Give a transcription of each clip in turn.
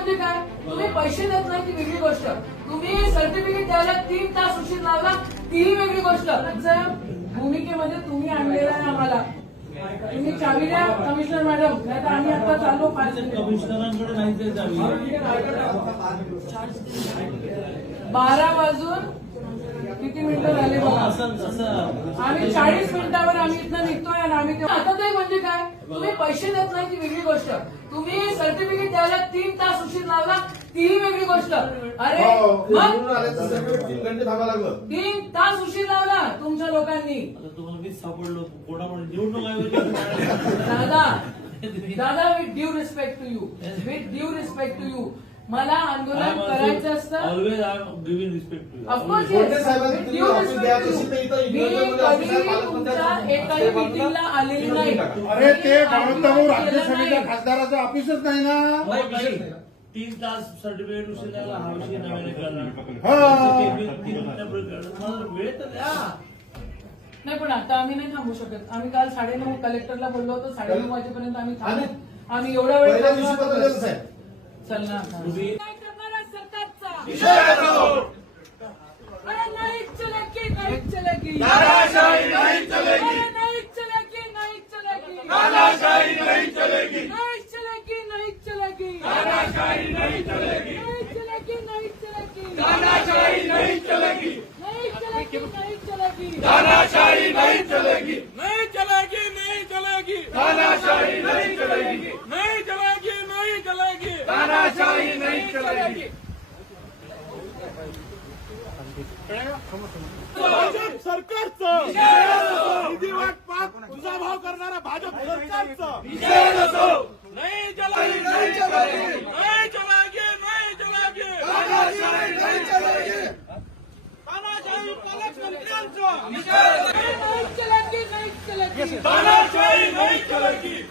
म्हणजे काय? तुम्ही पैसे देत नाही ती वेगळी गोष्ट. तुम्ही सर्टिफिकेट द्यायला तीन तास उशीर लावला तीही वेगळी गोष्ट. भूमिकेमध्ये तुम्ही आणलेला आहे आम्हाला. तुम्ही चावी द्या कमिशनर मॅडम. नाही तर आम्ही आता चालू पाच मिनिटं. कमिशनरांकडे बारा वाजून किती मिनिटं झाले बघा? असं असं आम्ही चाळीस मिनिटावर आम्ही इथनं निघतोय आणि आम्ही ते- आता ते म्हणजे काय? तुम्ही पैसे देत नाही ती वेगळी गोष्ट. तुम्ही सर्टिफिकेट द्यायला तीन तास उशीर लावला तीही वेगळी गोष्ट. अरे हो, मग? सगळे तीन तास उशीर लावला तुमच्या लोकांनी. दादा दादा with due respect to you with due respect to you मला आंदोलन करायचं असतं. Always I am giving respect to of course कोणत्या साहेबांनी तुम्ही ऑफिस द्यायचं असेल तर इथं मी इग्नोरमध्ये ऑफिस आहे, कधी पालकमंत्र्यांचं तुमच्या ऑफिस आहे. एकाही मिटिंगला आलेली नाही. अरे ते भाऊ राज्य केलं सभेच्या नाही. खासदाराचं ऑफिसच नाही ना. तीन तास सर्टिफिकेट हा विषय नव्याने करणार. हा. मला वेळ तर द्या. नाही पण आता आम्ही नाही थांबू शकत. आम्ही काल साडेनऊ कलेक्टरला बोललो होतो साडेनऊ वाजेपर्यंत आम्ही थांबू. आम्ही एवढा वेळ पहिल्या दिवशी थांबणार पत्र दिलं नाही. साहेब. तानाशाही नहीं चलेगी। नहीं चलेगी नहीं चलेगी तानाशाही नहीं चलेगी नहीं तानाशाही नहीं चलेगी भाजप सरकारचं. निधी वाटपात तुझा भाव करणारा भाजप सरकारचं. नाही चलेगी नहीं चलेगी नाही चलेगी नाही चलेगी तानाशाही नहीं चलेगी तानाशाही पालकमंत्र्यांचं नहीं चलेगी नहीं चलेगी तानाशाही नहीं चलेगी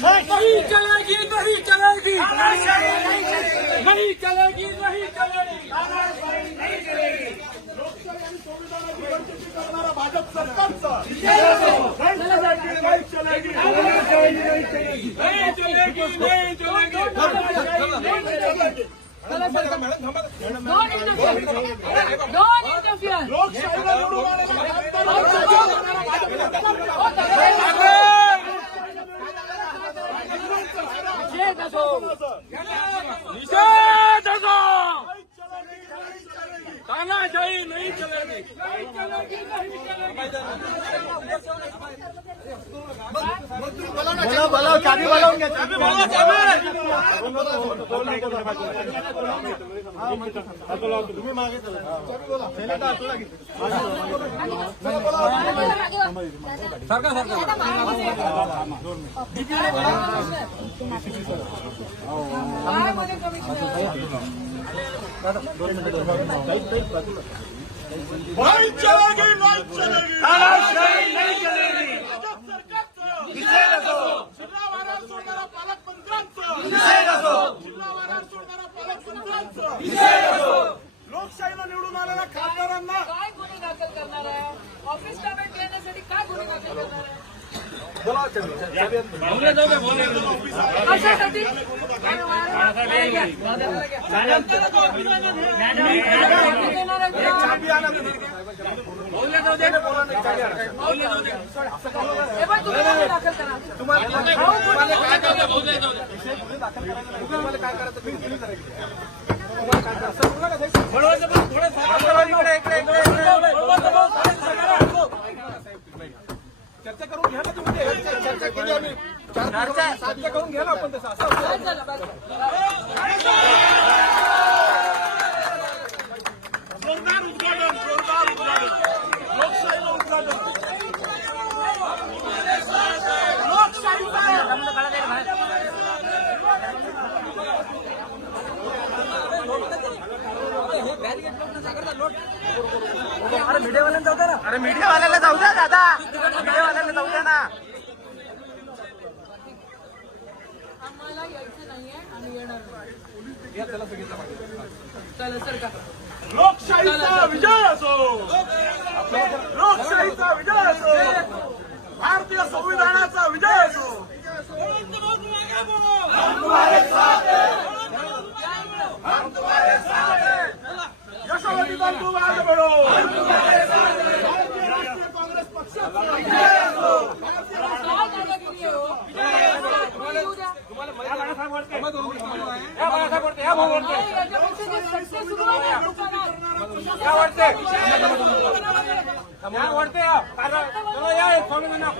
नहीं चलेगी नहीं चलेगी। नहीं चलेगी नहीं चलेगी लोकशाही आणि संविधानाची गरजेची करणारा भाजप सरकारचं नहीं चलेगी नहीं चलेगी नहीं चलेगी नहीं चलेगी Don't interfere. Don't interfere. लोकशाहीला निवडून आलेला खासदार निषेध असो तानाशाही नहीं चलेगी काय बोले. कमिशनर नहीं चलेगी नहीं चलेगी। तानाशाही नहीं चलेगी। विजय नसो। जिल्हा वाऱ्यावर सोडणारा पालकमंत्र्यांचं विजय नसो। जिल्हा वाऱ्यावर सोडणारा पालकमंत्र्यांचं विजय नसो। लोकशाहीला निवडून आलेल्या खासदारांना काय गुन्हे दाखल करणार आहे? ऑफिस ताब्यात घेण्यासाठी काय गुन्हे दाखल करणार आहे? कशासाठी? हे पण तुम्ही गुन्हे दाखल करा चर्चा करून घ्या ना तुम्ही चर्चा केली आम्ही चर्चा करून घ्या ना आपण तसं जोरदार उद्घाटन जोरदार उद्घाटन. लोकशाहीला उद्घाटन. अरे मीडियावाल्यांना जाऊ द्या ना. अरे मीडियावाल्याला जाऊ द्या दादा मीडियावाल्याला जाऊ द्या ना आम्हाला यायचं नाहीये आम्ही येणार नाही. चला सर का? लोकशाहीचा विजय असो. लोकशाहीचा विजय असो. भारतीय संविधानाचा विजय असो. यशोमती बंधू राष्ट्रीय काँग्रेस पक्षाचा विजय असो हो? नाही, याच्यापेक्षा जे या वरते या. चलो या, एक या.